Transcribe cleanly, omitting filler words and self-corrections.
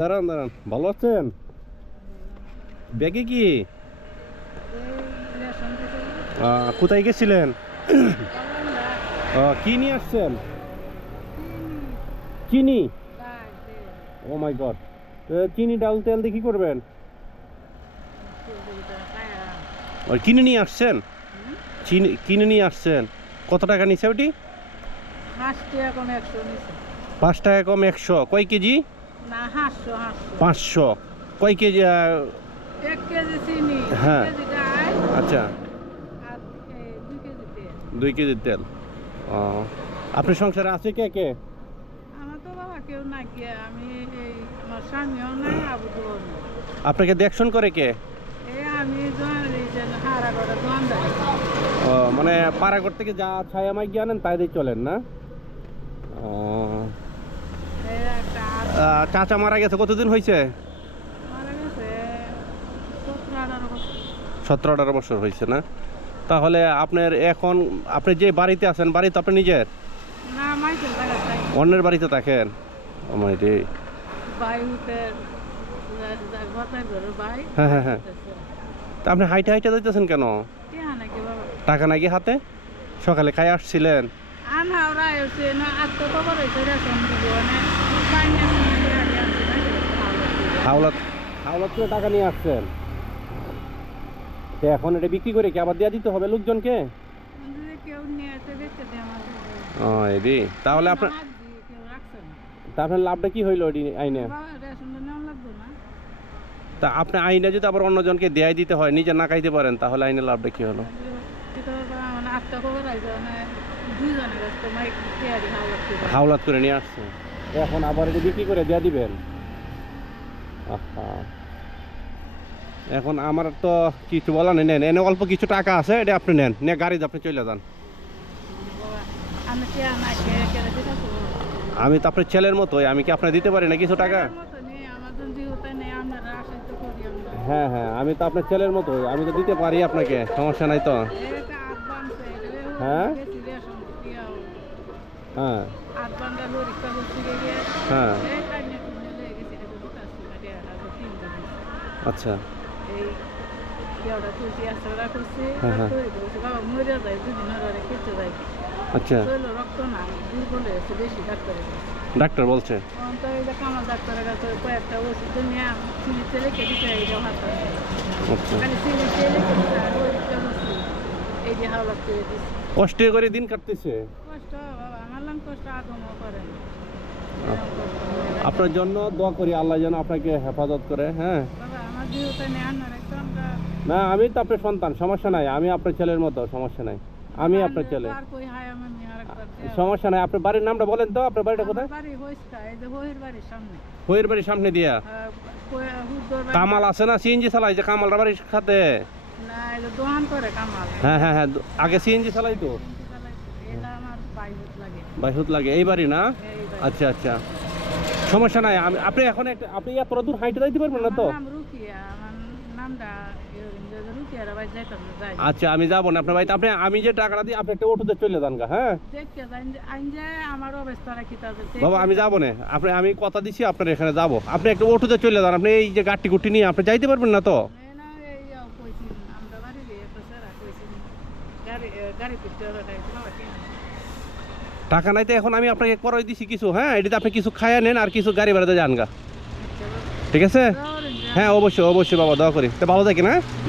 দাঁড়ান দাঁড়ান, ভালো আছেন? ব্যাগে কি কোথায় গেছিলেন? কি নিয়ে আসছেন? চিনি? ও মাই গড, চিনি ডাল তেল দিয়ে কি করবেন? ওই কিনে নিয়ে আসছেন? চিনি কিনে নিয়ে আসছেন? কত টাকা নিছে ওটি? 5 টাকা কম 100। কয় কেজি? 500। কয় কেজি? 1 কেজি চিনি, হ্যাঁ, 2 কেজি ডাল, আচ্ছা, আর 2 কেজি তেল। 2 কেজি তেল। ও, আপনার সংসারে আছে কে কে? আমার তো বাবা কেউ না গিয়ে আমি আমার স্বামীও নাই, আবুদও নাই। আপনাকে দেখশন করে কে? আমি হারা করে দোয়ানদারি। ও, মানে পাড়াঘর থেকে যা ছায়া মাই জ্ঞানেন তাই দিয়ে চলেন না? ও, একটা চাচা মারা গেছে কতদিন হয়েছে? মারা গেছে 17-18 বছর। 17-18 বছর হয়েছে না? তাহলে আপনার এখন আপনি যে বাড়িতে আছেন, বাড়ি তো আপনি নিজের? না, মাইকেল জায়গা চাই অন্যের বাড়িতে থাকেন? আমার রে। ভাই উঠের গতায় ঘরের ভাই। হ্যাঁ হ্যাঁ হ্যাঁ, তা আপনি হাইটে হাইটে যাইতেছেন কেন? নাকি বাবা টাকা নাকি হাতে? সকালে খাই আসছিলেন? আনা ওরা এসে না আজকে তো বড় হয়েছে রেশন দিব না হাওলাত হাওলাত করে টাকা নিয়ে আসছেন, তো এখন এটা বিক্রি করে কি আবার দিয়ে দিতে হবে লোকজনকে? কেউ নিয়ে এসে দেখতে দেয় আমাদের। ও এডি, তাহলে আপনার কেউ রাখছে না তা আপনার লাভটা কি হইলো এডি আইনে? বাবা, রেশনটা নেওয়া লাগবে না। তা আপনি আইনে যদি আবার অন্যজনকে দেয় দিতে হয়, নিজে না খাইতে পারেন, তাহলে আইনে লাভটা কি হলো? মানে 8টা খবর আইছে মানে 2 জনের কাছে মাইক পেয়ারি হাওলাত করে নিয়ে আসছে, এখন আবার এটা বিক্রি করে দেয়া দিবেন? আহা, এখন আমার তো কিছু বলা নেই, নেন এনে অল্প কিছু টাকা আছে, এটা আপনি নেন, নিয়ে গাড়িতে আপনি চলে যান। আমি কে না কে কে দিতে তো আমি তো আপনার ছেলের মতোই, আমি কি আপনার দিতে পারি না কিছু টাকা? মতো নেই আমাদের জীবতে নেই, আমরা আশা তো করি আমরা। হ্যাঁ হ্যাঁ, আমি তো আপনার ছেলের মতোই, আমি তো দিতে পারি আপনাকে, সমস্যা নাই তো। এটা অ্যাডভান্স হ্যাঁ বেশি রেশন দিয়াও হ্যাঁ অ্যাডভান্স লরি কাগজ থেকে গিয়ে হ্যাঁ, এই কাজে তুমি লেগে গেছে এটা তো কাছে কাটে আর 3 দিন। আচ্ছা এই কেওড়া তুলসী আসরা করছে হ্যাঁ, হ্যাঁ। তৈরি করেছে বাবা মরে যায় 2 দিন ধরে খেতে যায় আচ্ছা, শরীর রক্ত না দুর্বল হয়েছে বেশি ডাক্তারের কাছে। ডাক্তার বলছে? তো এই যে কামাল ডাক্তারের কাছে কয়েকটা ওষুধ নিয়ে চিনিতে লিখে দিতে এইটাও হাত আচ্ছা, খালি চিনিতে লিখে দিতে আর ওই এই যে হাওলাত করে দিচ্ছে। কষ্টে করে দিন কাটতেছে। কষ্ট বাবা, আমার লাম কষ্ট আদমও করে না। আপনার জন্য দোয়া করি, আল্লাহ যেন আপনাকে হেফাজত করে। হ্যাঁ, বাবা আমার জীবতে নিয়ে আনার একটু আমরা না আমি তো আপনার সন্তান, সমস্যা নাই, আমি আপনার ছেলের মতো, সমস্যা নাই, আমি আপনার ছেলে, আর কই হায় আমার নিয়ে আরেকবার সমস্যা নাই। আপনার বাড়ির নামটা বলেন তো, আপনার বাড়িটা কোথায়? বাড়ি হইছে এই যে বহির বাড়ির সামনে বইয়ের বাড়ির সামনে দিয়া হুদ্দর বাড়ি। কামাল আছে না, সিএনজি চালাই, যে কামালরা বাড়ির সাথে? না এই যে দোকান করে কামাল হ্যাঁ হ্যাঁ হ্যাঁ, আগে সিএনজি চালাই তো। এটা আমার বাইহুত লাগে বাইহুত লাগে এই বাড়ি না? এই বাড়ি। আচ্ছা আচ্ছা, সমস্যা নাই। আপনি এখন আপনি এত দূর হাইটে যাইতে পারবেন না তো? আমার নাম রুকিয়া, আমার নামটা রুকিয়া রে ভাই যাইতাম না যাই আচ্ছা, আমি যাবো না আপনার বাড়িতে, আমি যে টাকাটা দিই আপনি একটা অটোতে চলে যান গা। হ্যাঁ দেখতে যাই আইন যে আমার অবস্থা রাখি তাদের বাবা, আমি যাবো না, আমি কথা দিছি আপনার এখানে যাবো, আপনি একটা অটোতে চলে যান। আপনি এই যে গাড়ি গুটি নিয়ে আপনি যাইতে পারবেন না তো? না এই কইছি আমরা বাড়ি দিয়ে তো স্যার কইছি গাড়ি গাড়ি পিছতে রাখাইছি বাবা কি টাকা নাই তো এখন আমি আপনাকে করাই দিছি কিছু। হ্যাঁ, এটাতে আপনি কিছু খায়া নেন আর কিছু গাড়ি ভাড়াতে যান গা, ঠিক আছে? হ্যাঁ অবশ্যই অবশ্যই বাবা, দোয়া করি, তো ভালো থাকেন। হ্যাঁ।